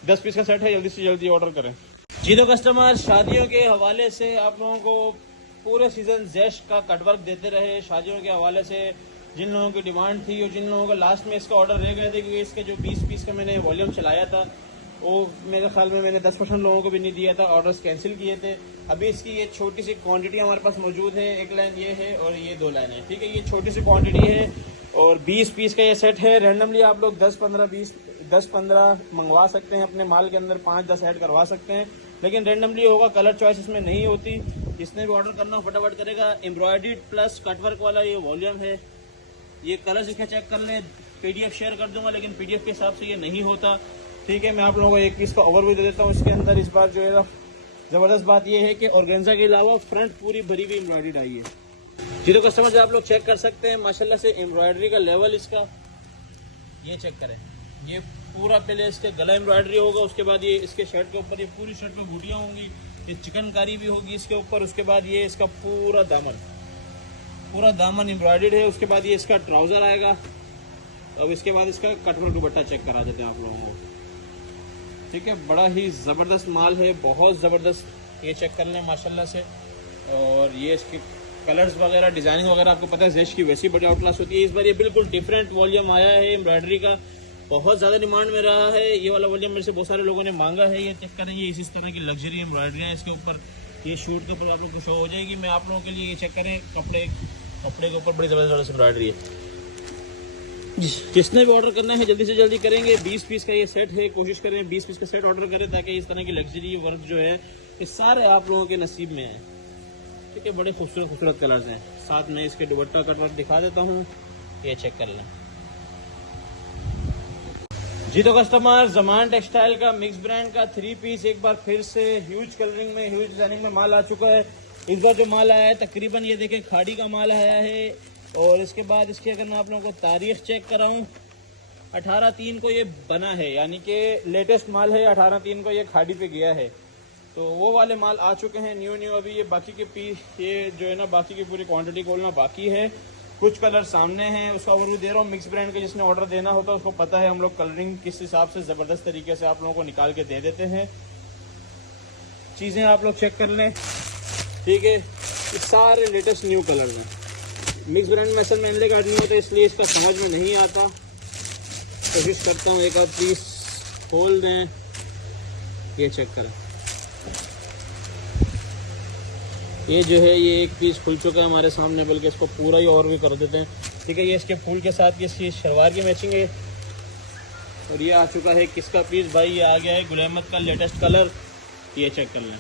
10 पीस का सेट है, जल्दी से जल्दी ऑर्डर करें। जी तो कस्टमर, शादियों के हवाले से आप लोगों को पूरे सीजन जैश का कटवर्क देते रहे। शादियों के हवाले से जिन लोगों की डिमांड थी और जिन लोगों का लास्ट में इसका ऑर्डर रह गए थे, क्योंकि इसके जो 20 पीस का मैंने वॉल्यूम चलाया था वो मेरे ख्याल में मैंने 10% लोगों को भी नहीं दिया था, ऑर्डर्स कैंसिल किए थे। अभी इसकी ये छोटी सी क्वांटिटी हमारे पास मौजूद है। एक लाइन ये है और ये 2 लाइन है, ठीक है। ये छोटी सी क्वांटिटी है और 20 पीस का ये सेट है। रैंडमली आप लोग 10-15 मंगवा सकते हैं अपने माल के अंदर, 5-10 ऐड करवा सकते हैं, लेकिन रैंडमली होगा, कलर चॉइस इसमें नहीं होती। जिसने भी ऑर्डर करना हो फटाफट करेगा। एम्ब्रॉयडरी प्लस कटवर्क वाला ये वॉल्यूम है। ये कलर्स इसके चेक कर लें, PDF शेयर कर दूंगा, लेकिन PDF के हिसाब से ये नहीं होता, ठीक है। मैं आप लोगों को एक पीस का ओवरव्यू दे देता हूँ। इसके अंदर इस बार जो है ज़बरदस्त बात यह है कि ऑर्गेन्जा के अलावा फ्रंट पूरी भरी हुई एम्ब्रॉयडरी आई है, जी तो कस्टमर जो आप लोग चेक कर सकते हैं माशाल्लाह से एम्ब्रॉयडरी का लेवल इसका, ये चेक करें। ये पूरा पहले इसके गला एम्ब्रॉयडरी होगा, उसके बाद ये इसके शर्ट के ऊपर ये पूरी शर्ट में बूटियाँ होंगी, ये चिकनकारी भी होगी इसके ऊपर। उसके बाद ये इसका पूरा दामन एम्ब्रॉयडर्ड है। उसके बाद ये इसका ट्राउज़र आएगा। अब इसके बाद इसका कटवर्क दुपट्टा चेक करा देते हैं आप लोगों को, ठीक है। बड़ा ही ज़बरदस्त माल है, बहुत ज़बरदस्त। ये चेक कर लें माशाल्लाह से। और ये इसके कलर्स वगैरह, डिज़ाइनिंग वगैरह आपको पता है ज़ेश की वैसी बड़ी आउट क्लास होती है। इस बार ये बिल्कुल डिफरेंट वॉल्यूम आया है एम्ब्रॉयडरी का, बहुत ज़्यादा डिमांड में रहा है ये वाला वॉल्यूम, मेरे से बहुत सारे लोगों ने मांगा है। ये चेक करें, ये इस तरह की लग्जरी एम्ब्रॉयडरियाँ इसके ऊपर, ये शूट के ऊपर आप लोग को शो हो जाएगी। मैं आप लोगों के लिए ये चेक करें, कपड़े के ऊपर बड़ी ज़बरदस्त एम्ब्रॉयडरी है। जिसने भी ऑर्डर करना है जल्दी से जल्दी करेंगे। 20 पीस का ये सेट है, कोशिश करें 20 पीस का सेट ऑर्डर करें ताकि इस तरह की लग्जरी वर्क जो है ये सारे आप लोगों के नसीब में है, ठीक है। बड़े खूबसूरत कलर्स हैं। साथ में इसके दुपट्टा कट वर्क दिखा देता हूँ, ये चेक कर लें। जी तो कस्टमर, ज़मान टेक्सटाइल का मिक्स ब्रांड का 3 पीस एक बार फिर से ह्यूज कलरिंग में, ह्यूज डिजाइनिंग में माल आ चुका है। इस बार जो माल आया है तकरीबन ये देखें खाड़ी का माल आया है। और इसके बाद इसकी अगर मैं आप लोगों को तारीख चेक कराऊं, 18/3 को ये बना है, यानी कि लेटेस्ट माल है। 18/3 को ये खाड़ी पे गया है, तो वो वाले माल आ चुके हैं न्यू। अभी ये बाकी के पीस, ये जो है ना बाकी की पूरी क्वांटिटी खोलना बाकी है। कुछ कलर सामने हैं, उसका ओवरव्यू दे रहा हूँ। मिक्स ब्रांड के जिसने ऑर्डर देना होता है उसको पता है हम लोग कलरिंग किस हिसाब से ज़बरदस्त तरीके से आप लोगों को निकाल के दे देते हैं। चीज़ें आप लोग चेक कर लें, ठीक है। ये सारे लेटेस्ट न्यू कलर हैं। मिक्स ब्रांड में असल में एनले कार्ड नहीं होता, इसलिए इसका समझ में नहीं आता। कोशिश करता हूँ एक आध पीस खोल दें, ये चेक करें। ये जो है ये एक पीस खुल चुका है हमारे सामने, बल्कि इसको पूरा ही और भी कर देते हैं, ठीक है। ये इसके फूल के साथ ये इसकी शलवार की मैचिंग है। और ये आ चुका है किसका पीस भाई, ये आ गया है गुल अहमद का लेटेस्ट कलर, ये चेक कर लें।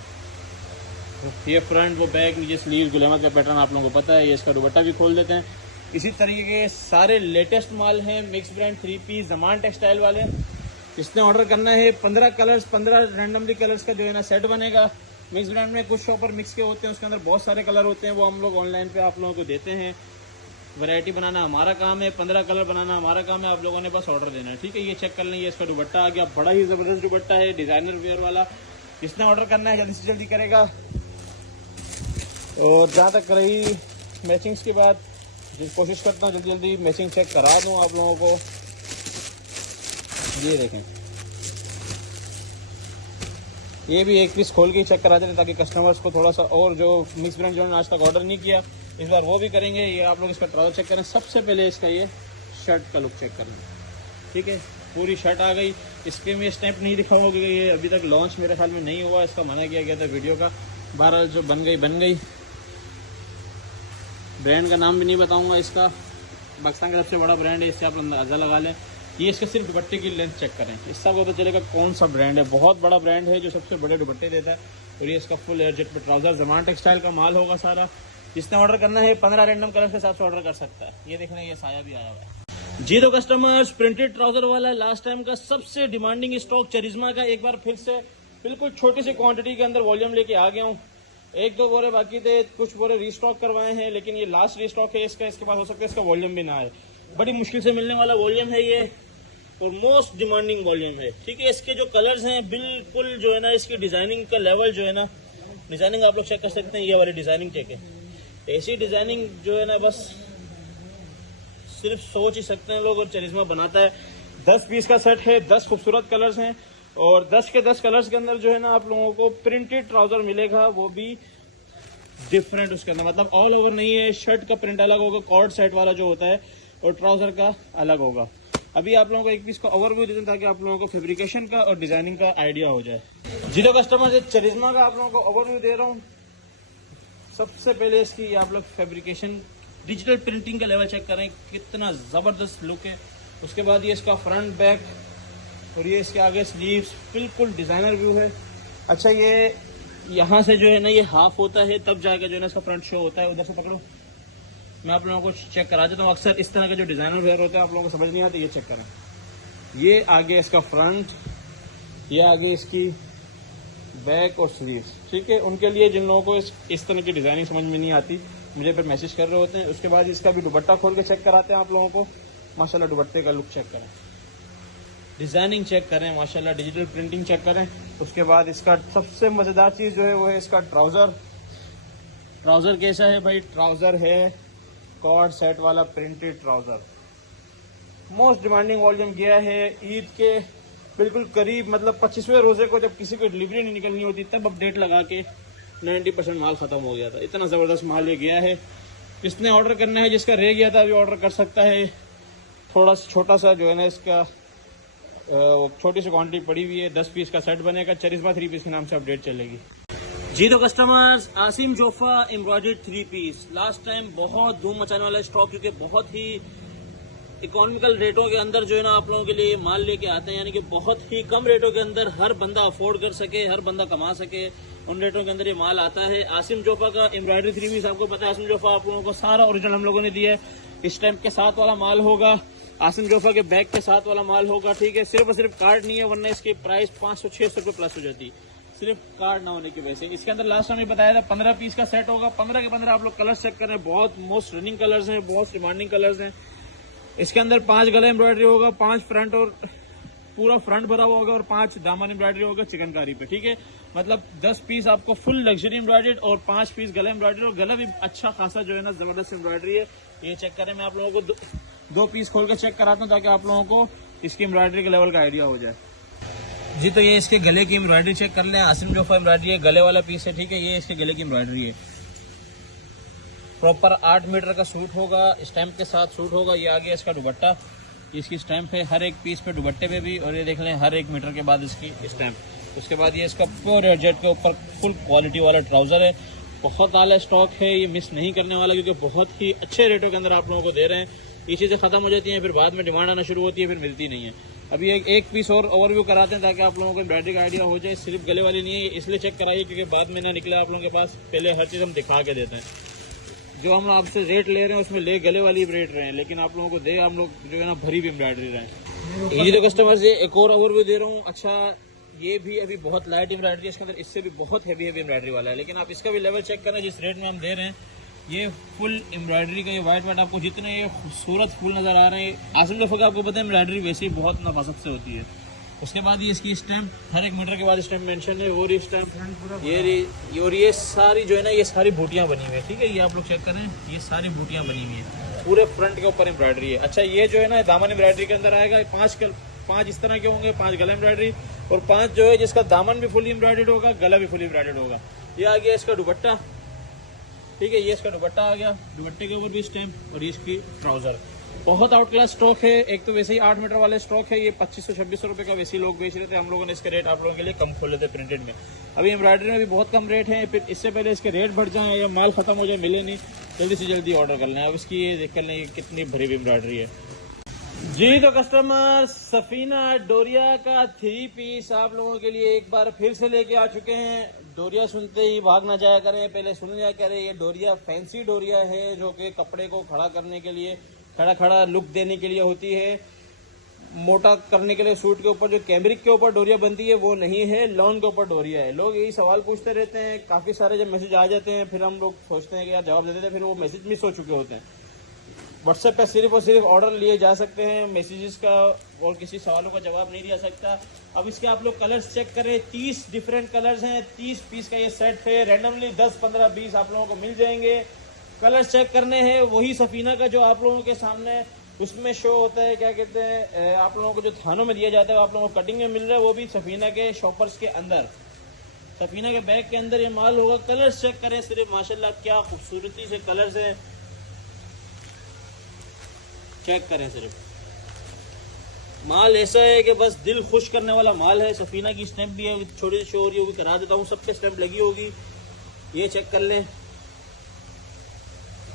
ये फ्रंट, वो बैक, नीचे स्लीव, गुल अहमद का पैटर्न आप लोगों को पता है। ये इसका दुपट्टा भी खोल देते हैं। इसी तरीके के सारे लेटेस्ट माल हैं मिक्स ब्रांड 3 पीस ज़मान टेक्सटाइल वाले। इसने ऑर्डर करना है 15 कलर्स, 15 रैंडमली कलर्स का जो है ना सेट बनेगा। मिक्स ब्रांड में कुछ शॉपर मिक्स के होते हैं, उसके अंदर बहुत सारे कलर होते हैं, वो हम लोग ऑनलाइन पे आप लोगों को देते हैं। वैरायटी बनाना हमारा काम है, 15 कलर बनाना हमारा काम है, आप लोगों ने बस ऑर्डर देना है, ठीक है। ये चेक कर लें, ये इसका दुपट्टा आ गया, बड़ा ही ज़बरदस्त दुपट्टा है, डिज़ाइनर वेयर वाला। जिसने ऑर्डर करना है जल्दी से जल्दी करेगा। और जहाँ तक रही मैचिंग्स की बात, कोशिश करता हूँ जल्दी जल्दी मैचिंग चेक करा दूँ आप लोगों को। ये देखें, ये भी एक पीस खोल के चेक करा देते ताकि कस्टमर्स को थोड़ा सा, और जो मिक्स ब्रांड जिन्होंने आज तक ऑर्डर नहीं किया इस बार वो भी करेंगे। ये आप लोग इसका ट्राउजर चेक करें। सबसे पहले इसका ये शर्ट का लुक चेक कर लें, ठीक है। पूरी शर्ट आ गई, इसके में स्टैंप नहीं दिखा होगा, ये अभी तक लॉन्च मेरे ख्याल में नहीं हुआ, इसका मना किया गया था वीडियो का। बहरहाल जो बन गई। ब्रांड का नाम भी नहीं बताऊंगा, इसका पाकिस्तान का सबसे बड़ा ब्रांड है, इससे आप अंदाज़ा लगा लें। ये इसके सिर्फ दुपट्टे की लेंथ चेक करें, इससे आपको पता चलेगा कौन सा ब्रांड है। बहुत बड़ा ब्रांड है जो सबसे बड़े दुपट्टे देता है। और ये इसका फुल एयरजेट पे ट्राउजर, ज़मान टेक्सटाइल का माल होगा सारा। जिसने ऑर्डर करना है 15 रैंडम कलर के हिसाब से ऑर्डर कर सकता है। ये देखना, ये साया भी आया हुआ है। जी तो कस्टमर्स, प्रिंटेड ट्राउजर वाला लास्ट टाइम का सबसे डिमांडिंग स्टॉक चरिश्मा का एक बार फिर से बिल्कुल छोटी सी क्वांटिटी के अंदर वॉल्यूम लेके आ गया हूँ। 1-2 बोरे बाकी थे, कुछ बोरे रीस्टॉक करवाए हैं, लेकिन ये लास्ट रीस्टॉक है इसका। इसके बाद हो सकता है इसका वॉल्यूम भी ना आए, बड़ी मुश्किल से मिलने वाला वॉल्यूम है ये, और मोस्ट डिमांडिंग वॉल्यूम है, ठीक है। इसके जो कलर्स हैं बिल्कुल जो है ना, इसकी डिजाइनिंग का लेवल जो है ना, डिजाइनिंग आप लोग चेक कर सकते हैं। ये वाली डिजाइनिंग चेक है, ऐसी डिजाइनिंग जो है ना बस सिर्फ सोच ही सकते हैं लोग। और चरिश्मा बनाता है। 10 पीस का सेट है, 10 खूबसूरत कलर्स हैं, और 10 के 10 कलर्स के अंदर जो है ना आप लोगों को प्रिंटेड ट्राउजर मिलेगा, वो भी डिफरेंट उसके अंदर, मतलब ऑल ओवर नहीं है। शर्ट का प्रिंट अलग होगा, कॉर्ड सेट वाला जो होता है, और ट्राउजर का अलग होगा। अभी आप लोगों को एक पीस का ओवरव्यू देते हैं ताकि आप लोगों को फैब्रिकेशन का और डिजाइनिंग का आइडिया हो जाए। जी तो कस्टमर से चरिश्मा का आप लोगों को ओवरव्यू दे रहा हूँ। सबसे पहले इसकी आप लोग फैब्रिकेशन, डिजिटल प्रिंटिंग का लेवल चेक करें, कितना ज़बरदस्त लुक है। उसके बाद ये इसका फ्रंट बैक, और ये इसके आगे स्लीव्स, बिल्कुल डिज़ाइनर व्यू है। अच्छा, ये यहाँ से जो है ना ये हाफ होता है, तब जाकर जो है ना इसका फ्रंट शो होता है। उधर से पकड़ो, मैं आप लोगों को चेक करा देता हूँ। अक्सर इस तरह के जो डिज़ाइनर वेयर होते हैं आप लोगों को समझ नहीं आते, ये चेक करें। ये आगे इसका फ्रंट, ये आगे इसकी बैक और स्लीव्स, ठीक है। उनके लिए जिन लोगों को इस तरह की डिजाइनिंग समझ में नहीं आती, मुझे फिर मैसेज कर रहे होते हैं। उसके बाद इसका भी दुपट्टा खोल के चेक कराते हैं आप लोगों को। माशाल्लाह दुपट्टे का लुक चेक करें, डिजाइनिंग चेक करें, माशाल्लाह डिजिटल प्रिंटिंग चेक करें। उसके बाद इसका सबसे मजेदार चीज जो है वो है इसका ट्राउजर। ट्राउजर कैसा है भाई? ट्राउजर है कॉर्ड सेट वाला printed trouser. Most demanding volume गया है ईद के बिल्कुल करीब, मतलब 25वें रोजे को जब किसी को डिलीवरी नहीं निकलनी होती तब अपडेट लगा के 90% माल खत्म हो गया था। इतना जबरदस्त माल ये गया है। जिसने ऑर्डर करना है, जिसका रह गया था अभी ऑर्डर कर सकता है। थोड़ा सा छोटा सा जो है ना इसका छोटी सी क्वांटिटी पड़ी हुई है, 10 पीस का सेट बनेगा। चरिश्मा 3 पीस के नाम से अपडेट चलेगी जी। तो customers, Asim Jofa embroidered 3 piece last time बहुत धूम मचाने वाला स्टॉक, क्योंकि बहुत ही इकोनॉमिकल रेटों के अंदर जो है ना आप लोगों के लिए माल लेके आते हैं, यानी कि बहुत ही कम रेटों के अंदर हर बंदा अफोर्ड कर सके, हर बंदा कमा सके, उन रेटों के अंदर ये माल आता है। आसिम जोफा का एम्ब्रॉयडरी 3 पीस, आपको पता है आसिम जोफा आप लोगों को सारा ओरिजिनल हम लोगों ने दिया है। इस टाइम के साथ वाला माल होगा, आसिम जोफा के बैग के साथ वाला माल होगा, ठीक है। सिर्फ और सिर्फ कार्ड नहीं है, वरना इसकी प्राइस 500-600 रुपये प्लस हो जाती, सिर्फ कार्ड ना होने की वजह से। इसके अंदर लास्ट टाइम बताया था 15 पीस का सेट होगा। 15 के 15 आप लोग कलर्स चेक करें, बहुत मोस्ट रनिंग कलर्स हैं, बहुत डिमांडिंग कलर्स हैं। इसके अंदर 5 गला एम्ब्रॉयडरी होगा, 5 फ्रंट और पूरा फ्रंट भरा हुआ होगा और 5 दामन एम्ब्रॉयडरी होगा चिकनकारी पे, ठीक है। मतलब 10 पीस आपको फुल लग्जरी एम्ब्रॉयडर्ड और 5 पीस गला एम्ब्रॉयडरी, और गला भी अच्छा खासा जो है ना जबरदस्त एम्ब्रॉयडरी है। ये चेक करें, मैं आप लोगों को 2 पीस खोल के चेक कराता हूँ ताकि आप लोगों को इसकी एम्ब्रॉयडरी के लेवल का आइडिया हो जाए जी। तो ये इसके गले की एम्ब्रॉयडरी चेक कर लें। आसिम जोफा एम्ब्रॉयडरी है, गले वाला पीस है, ठीक है। ये इसके गले की एम्ब्रॉयडरी है। प्रॉपर 8 मीटर का सूट होगा, स्टैम्प के साथ सूट होगा। ये आ गया इसका दुपट्टा, इसकी स्टैम्प है हर एक पीस पे, दुपट्टे पे भी, और ये देख लें हर 1 मीटर के बाद इसकी स्टैम्प। उसके बाद ये इसका प्योर जॉर्जेट के ऊपर फुल क्वालिटी वाला ट्राउजर है। बहुत आला स्टॉक है, ये मिस नहीं करने वाला, क्योंकि बहुत ही अच्छे रेटों के अंदर आप लोगों को दे रहे हैं। ये चीज़ें खत्म हो जाती हैं, फिर बाद में डिमांड आना शुरू होती है, फिर मिलती नहीं है। अभी एक पीस और ओवरव्यू कराते हैं ताकि आप लोगों को एम्ब्रॉयडरी का आइडिया हो जाए। सिर्फ गले वाली नहीं है, इसलिए चेक कराइए क्योंकि बाद में ना निकले आप लोगों के पास। पहले हर चीज़ हम दिखा के देते हैं, जो हम आपसे रेट ले रहे हैं उसमें ले गले वाली रेट रहे हैं, लेकिन आप लोगों को दे हम लोग जो है ना भरी भी एम्ब्रॉयडरी रहे हैं। ये जो कस्टमर्स ये एक और ओवरव्यू दे रहा हूँ। अच्छा, ये भी अभी बहुत लाइट एम्ब्रॉयडरी है, इसके अंदर इससे भी बहुत हैवी एम्ब्रॉयडरी वाला है, लेकिन आप इसका भी लेवल चेक करें जिस रेट में हम दे रहे हैं। ये फुल एम्ब्रॉयडरी का ये वाइट आपको जितने ये खूबसूरत फूल नजर आ रहे हैं, आसिम जोफा का आपको पता है एम्ब्रॉयडरी वैसे ही बहुत नफासत से होती है। उसके बाद ये इसकी स्टैम्प हर 1 मीटर के बाद स्टैम्प मेंशन है, वो स्टैम्प ये और ये सारी जो है ना ये सारी बूटियां बनी हुई है, ठीक है। ये आप लोग चेक करें, ये सारी बूटियां बनी हुई है, पूरे फ्रंट के ऊपर एम्ब्रॉयडरी है। अच्छा, ये जो है ना दामन एम्ब्रॉयडरी के अंदर आएगा। 5 इस तरह के होंगे, 5 गला एम्ब्रॉयडरी, और 5 जो है जिसका दामन भी फुली एम्ब्रॉयडर्ड होगा, गला भी फुली एम्ब्रॉयडर्ड होगा। ये आ गया इसका दुपट्टा, ठीक है। ये इसका दुपट्टा आ गया, दुपट्टे के ऊपर भी स्टैम्प, और ये इसकी ट्राउजर। बहुत आउट क्लास स्टॉक है। एक तो वैसे ही 8 मीटर वाले स्टॉक है, ये 2500-2600 रुपए का वैसे ही लोग बेच रहे थे, हम लोगों ने इसके रेट आप लोगों के लिए कम खोले थे प्रिंटेड में। अभी एम्ब्रॉयडरी में भी बहुत कम रेट है, फिर इससे पहले इसके रेट बढ़ जाए या माल खत्म हो जाए, मिले नहीं, जल्दी से जल्दी ऑर्डर कर लें। अब इसकी ये देख कर लें कितनी भरी हुई एम्ब्रॉयडरी है जी। तो कस्टमर, सफीना डोरिया का 3 पीस आप लोगों के लिए एक बार फिर से लेके आ चुके हैं। डोरिया सुनते ही भाग ना जाया करें, पहले सुन लिया करें। ये डोरिया फैंसी डोरिया है, जो कि कपड़े को खड़ा करने के लिए, खड़ा लुक देने के लिए होती है। मोटा करने के लिए सूट के ऊपर जो कैमरिक के ऊपर डोरिया बनती है वो नहीं है, लॉन के ऊपर डोरिया है। लोग यही सवाल पूछते रहते हैं, काफी सारे जब मैसेज आ जाते हैं फिर हम लोग सोचते हैं कि यार जवाब देते थे, फिर वो मैसेज मिस हो चुके होते हैं। व्हाट्सएप पे सिर्फ और सिर्फ ऑर्डर लिए जा सकते हैं, मैसेजेस का और किसी सवालों का जवाब नहीं दिया सकता। अब इसके आप लोग कलर्स चेक करें, 30 डिफरेंट कलर्स हैं, 30 पीस का ये सेट है। रैंडमली 10, 15, 20 आप लोगों को मिल जाएंगे। कलर्स चेक करने हैं, वही सफीना का जो आप लोगों के सामने उसमें शो होता है, क्या कहते हैं, आप लोगों को जो थानों में दिया जाता है, आप लोगों को कटिंग में मिल रहा है, वो भी सफीना के शॉपर्स के अंदर, सफीना के बैग के अंदर ये माल होगा। कलर्स चेक करें सिर्फ, माशाल्लाह क्या खूबसूरती से कलर्स है, चेक करें सिर्फ। माल ऐसा है कि बस दिल खुश करने वाला माल है। सफीना की स्टैंप भी है, छोटी सी शो हो रही होगी, करा देता हूँ, सब पे स्टैंप लगी होगी, ये चेक कर लें।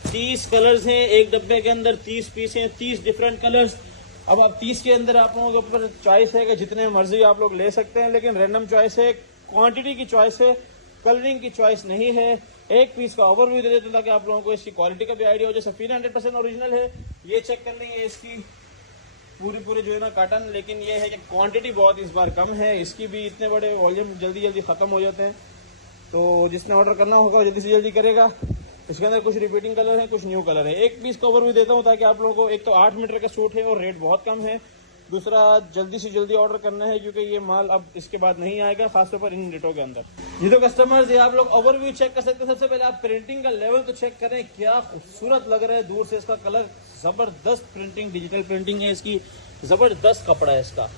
30 कलर्स हैं एक डब्बे के अंदर, 30 पीस हैं, 30 डिफरेंट कलर्स। अब 30 के अंदर आप लोगों के ऊपर चॉइस है कि जितने मर्जी आप लोग ले सकते हैं, लेकिन रैंडम चॉइस है, क्वांटिटी की चॉइस है, कलरिंग की चॉइस नहीं है। एक पीस का ओवरव्यू दे देते हैं ताकि आप लोगों को इसकी क्वालिटी का भी आइडिया हो जाए। सफीना 100% ओरिजिनल है, ये चेक कर लेंगे। इसकी पूरे जो है ना कॉटन, लेकिन ये है कि क्वांटिटी बहुत इस बार कम है, इसकी भी इतने बड़े वॉल्यूम जल्दी ख़त्म हो जाते हैं। तो जिसने ऑर्डर करना होगा जल्दी से जल्दी करेगा। इसके अंदर कुछ रिपीटिंग कलर है, कुछ न्यू कलर है। एक पीस का ओवरव्यू देता हूँ ताकि आप लोगों को, एक तो 8 मीटर का सूट है और रेट बहुत कम है, दूसरा जल्दी से जल्दी ऑर्डर करना है क्योंकि ये माल अब इसके बाद नहीं आएगा, खासतौर पर इन रेटों के अंदर। ये तो कस्टमर्स, ये आप लोग ओवरव्यू चेक कर सकते हैं। सबसे पहले आप प्रिंटिंग का लेवल तो चेक करें, क्या खूबसूरत लग रहा है दूर से। इसका कलर जबरदस्त प्रिंटिंग, डिजिटल प्रिंटिंग है इसकी, जबरदस्त कपड़ा है इसका,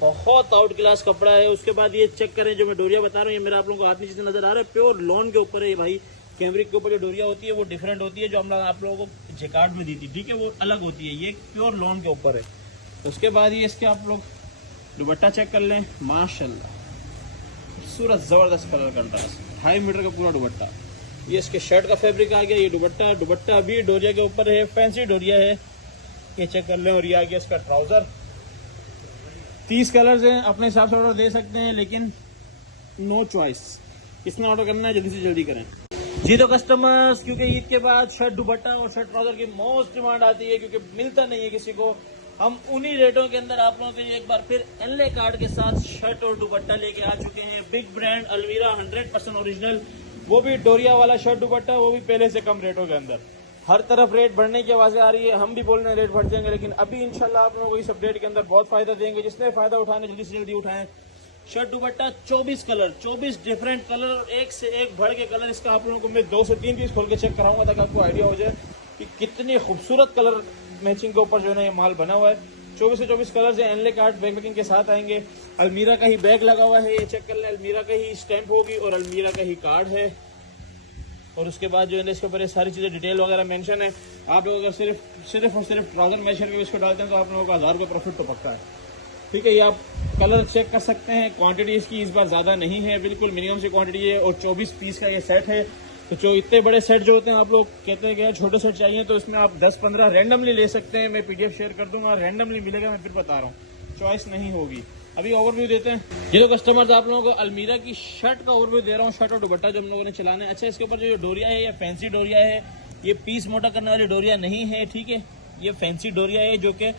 बहुत आउट क्लास कपड़ा है। उसके बाद ये चेक करें, जो मैं डोरिया बता रहा हूँ, ये मेरा आप लोगों को हाथ नीचे नजर आ रहा है, प्योर लॉन के ऊपर है भाई। कैमरिक के ऊपर जो डोरिया होती है वो डिफरेंट होती है, जो हम आप लोगों को जैकार्ड में दी थी, ठीक है, वो अलग होती है, ये प्योर लॉन के ऊपर है। उसके बाद ये इसके आप लोग दुपट्टा चेक कर लें, माशाल्लाह खूबसूरत जबरदस्त कलर कंट्रास्ट, 2.5 मीटर का पूरा दुपट्टा। ये इसके शर्ट का फैब्रिक आ गया, ये दुपट्टा अभी डोरिया के ऊपर है, फैंसी डोरिया है, ये चेक कर लें। और ये आ गया इसका ट्राउजर। 30 कलर्स हैं, अपने हिसाब से ऑर्डर दे सकते हैं, लेकिन नो चॉइस, किसने ऑर्डर करना है जल्दी से जल्दी करें। जी तो कस्टमर्स, क्योंकि ईद के बाद शर्ट दुपट्टा और शर्ट ट्राउजर की मोस्ट डिमांड आती है, क्योंकि मिलता नहीं है किसी को। हम उन्हीं रेटों के अंदर आप लोगों के लिए एक बार फिर एनले कार्ड के साथ शर्ट और दुपट्टा लेके आ चुके हैं। बिग ब्रांड अलमीरा 100% ओरिजिनल, वो भी डोरिया वाला शर्ट दुपट्टा, वो भी पहले से कम रेटों के अंदर। हर तरफ रेट बढ़ने की आवाज़ें आ रही है, हम भी बोल रहे हैं रेट बढ़ जाएंगे, लेकिन अभी इंशाल्लाह आप लोगों को इस अपडेट के अंदर बहुत फायदा देंगे। जिसने फायदा उठाने जल्दी से जल्दी उठाएं। शर्ट दुपट्टा 24 कलर, 24 डिफरेंट कलर, एक से एक बढ़ के कलर। इसका आप लोगों को मैं 2 से 3 पीस खोल के चेक कराऊंगा ताकि आपको आइडिया हो जाए कि कितनी खूबसूरत कलर मैचिंग के ऊपर जो है ना ये माल बना हुआ है। 24 से 24 कलर है, एनले कार्ड बैग पैकिंग के साथ आएंगे। अलमीरा का ही बैग लगा हुआ है, ये चेक कर लें, अलमीरा का ही स्टैंप होगी और अलमीरा का ही कार्ड है। और उसके बाद जो है इसके ऊपर ये सारी चीज़ें डिटेल वगैरह मेंशन है। आप लोग अगर सिर्फ और सिर्फ ट्राउजर मेजर के इसको डालते हैं तो आप लोगों का 1000 का प्रॉफिट तो पक्का है, ठीक है। ये आप कलर चेक कर सकते हैं। क्वांटिटी इसकी इस बार ज़्यादा नहीं है, बिल्कुल मिनिमम सी क्वांटिटी है, और 24 पीस का ये सेट है। तो जो इतने बड़े सेट जो होते हैं, आप लोग कहते हैं कि छोटे सेट चाहिए, तो इसमें आप 10-15 रैंडमली ले सकते हैं। मैं PDF शेयर कर दूंगा, रैंडमली मिलेगा, मैं फिर बता रहा हूँ, चॉइस नहीं होगी। अभी ओवरव्यू देते हैं। ये तो कस्टमर्स आप लोगों को अलमीरा की शर्ट का ओवरव्यू दे रहा हूँ, शर्ट और दुपट्टा जो हम लोगों ने चलाना है। अच्छा, इसके ऊपर जो डोरिया है, ये फैंसी डोरिया है, ये पीस मोटा करने वाली डोरिया नहीं है, ठीक है। ये फैंसी डोरिया है जो कि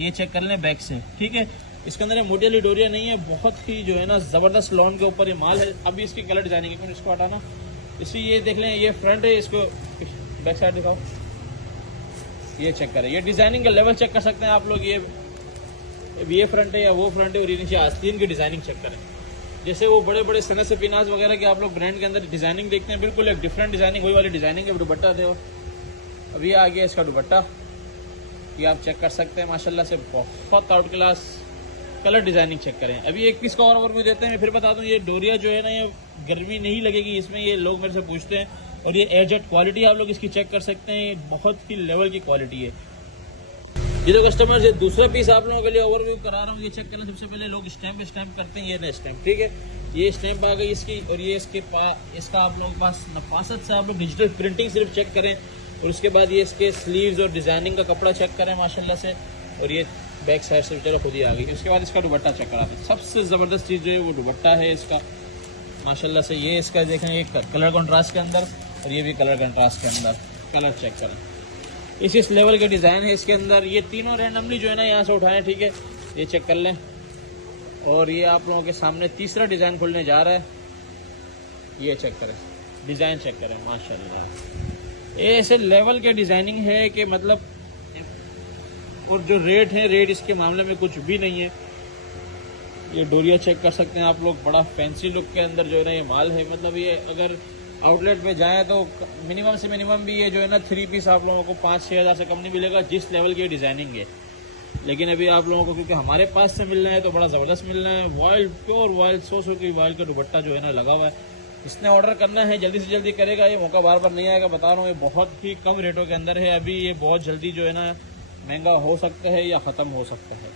ये चेक कर लें बैक से, ठीक है। इसके अंदर मोटी वाली डोरिया नहीं है, बहुत ही जो है ना जबरदस्त लॉन के ऊपर ये माल है। अभी इसकी कलर डिजाइनिंग है, इसको हटाना। इसी ये देख लें, ये फ्रंट है, इसको बैक साइड दिखाओ, ये चेक करें, ये डिजाइनिंग का लेवल चेक कर सकते हैं आप लोग। ये फ्रंट है या वो फ्रंट है, और ये नीचे आस्तीन की डिजाइनिंग चेक करें। जैसे वो बड़े बड़े सनत से पिनाज वगैरह के आप लोग ब्रांड के अंदर डिजाइनिंग देखते हैं, बिल्कुल एक डिफरेंट डिजाइनिंग, वही वाली डिजाइनिंग है। दुपट्टा थे वो, अभी आ गया इसका दुपट्टा, ये आप चेक कर सकते हैं, माशाल्लाह से बहुत out class colour designing check करें। अभी एक पीस का और ओवरव्यू देते हैं। मैं फिर बता दूं, ये डोरिया जो है ना, ये गर्मी नहीं लगेगी इसमें, ये लोग मेरे से पूछते हैं। और ये एयरजेट क्वालिटी आप लोग इसकी चेक कर सकते हैं, बहुत ही लेवल की क्वालिटी है। ये तो कस्टमर्स, ये दूसरा पीस आप लोगों के लिए ओवरव्यू करा रहा हूँ, ये चेक करें। सबसे पहले लोग स्टैंप करते हैं, ये ना स्टैंप, ठीक है, ये स्टैंप आ गई इसकी। और ये इसका आप लोगों के पास नफासत से आप लोग डिजिटल प्रिंटिंग सिर्फ चेक करें। और उसके बाद ये इसके स्लीव्स और डिजाइनिंग का कपड़ा चेक करें माशाल्लाह से। और ये बैक साइड से चलो खुद ही आ गई। उसके बाद इसका दुपट्टा चेक करा दें। सबसे ज़बरदस्त चीज़ जो है वो दुपट्टा है इसका, माशाल्लाह से। ये इसका देखें, एक कलर कंट्रास्ट के अंदर, और ये भी कलर कंट्रास्ट के अंदर। कलर चेक करें, इस लेवल के डिज़ाइन है इसके अंदर। ये तीनों रैंडमली जो है ना यहाँ से उठाएं, ठीक है, ये चेक कर लें। और ये आप लोगों के सामने तीसरा डिज़ाइन खुलने जा रहा है, ये चेक करें, डिज़ाइन चेक करें, माशाल्लाह। ये ऐसे लेवल के डिज़ाइनिंग है कि मतलब, और जो रेट है, रेट इसके मामले में कुछ भी नहीं है। ये डोरिया चेक कर सकते हैं आप लोग, बड़ा फैंसी लुक के अंदर जो है ना ये माल है। मतलब ये अगर आउटलेट पे जाएं तो मिनिमम से मिनिमम भी ये जो है ना 3 पीस आप लोगों को 5-6 हज़ार से कम नहीं मिलेगा, जिस लेवल की डिज़ाइनिंग है। लेकिन अभी आप लोगों को क्योंकि हमारे पास से मिलना है तो बड़ा ज़बरदस्त मिलना है। वाइल्ड, प्योर वाइल्ड, 100 की वाइल्ड का दुपट्टा जो है ना लगा हुआ है। इसने ऑर्डर करना है, जल्दी से जल्दी करेगा, ये मौका बार बार नहीं आएगा, बता रहा हूँ। ये बहुत ही कम रेटों के अंदर है, अभी ये बहुत जल्दी जो है ना महंगा हो सकता है या ख़त्म हो सकता है।